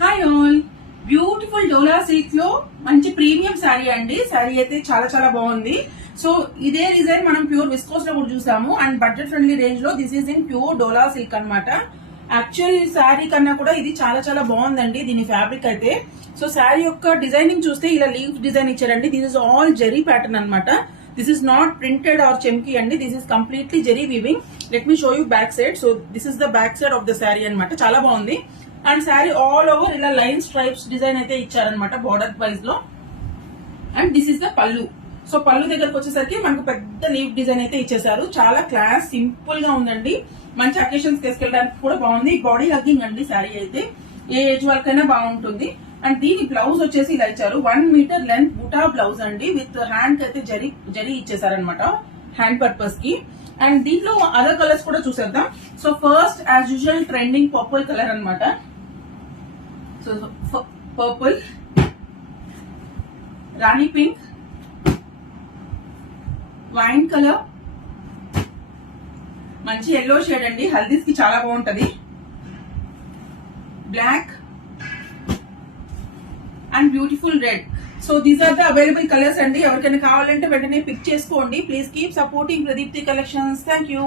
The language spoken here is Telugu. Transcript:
హాయ్ ఆల్, బ్యూటిఫుల్ డోలా సిల్క్ లో మంచి ప్రీమియం శారీ అండి. శారీ అయితే చాలా చాలా బాగుంది. సో ఇదే డిజైన్ మనం ప్యూర్ విస్కోస్ లో కూడా చూసాము అండ్ బడ్జెట్ ఫ్రెండ్లీ రేంజ్ లో this is in pure dola silk అన్నమాట. యాక్చువల్ శారీ కన్నా కూడా ఇది చాలా చాలా బాగుందండి దీని ఫ్యాబ్రిక్ అయితే. సో శారీ యొక్క డిజైనింగ్ చూస్తే ఇలా లీవ్ డిజైన్ ఇచ్చారండి. This is all zari pattern అన్నమాట. This is not printed or chamki అండి. This is completely zari weaving. Let me show you back side. So this is the back side of the sari అన్నమాట. చాలా బాగుంది. అండ్ శారీ ఆల్ ఓవర్ ఇలా లైన్ స్ట్రైప్స్ డిజైన్ అయితే ఇచ్చారనమాట బార్డర్ వైజ్ లో. And this is the pallu. So pallu దగ్గరకు వచ్చేసరికి మనకు పెద్ద లీవ్ డిజైన్ అయితే ఇచ్చేసారు. చాలా క్లాస్ సింపుల్ గా ఉందండి. మంచి అకేషన్స్ తీసుకెళ్ళడానికి కూడా బాగుంది. బాడీ హగ్గింగ్ అండి శారీ అయితే. ఏ ఏజ్ వరకైనా బాగుంటుంది. అండ్ దీని బ్లౌజ్ వచ్చేసి ఇలా ఇచ్చారు. 1 మీటర్ లెంత్ బుటా బ్లౌజ్ అండి. విత్ హ్యాండ్ అయితే జరీ ఇచ్చేసారనమాట హ్యాండ్ పర్పస్ కి. అండ్ దీంట్లో అదర్ కలర్స్ కూడా చూసేద్దాం. So first as usual trending purple colour అనమాట. So purple, Rani pink, wine colour, మంచి ఎల్లో షేడ్ అండి. హల్దీస్ కి చాలా బాగుంటది. Black and beautiful red. So these are the available colours అండి. ఎవరికైనా కావాలంటే వెంటనే పిక్ చేసుకోండి. Please keep supporting Pradeepti collections. Thank you.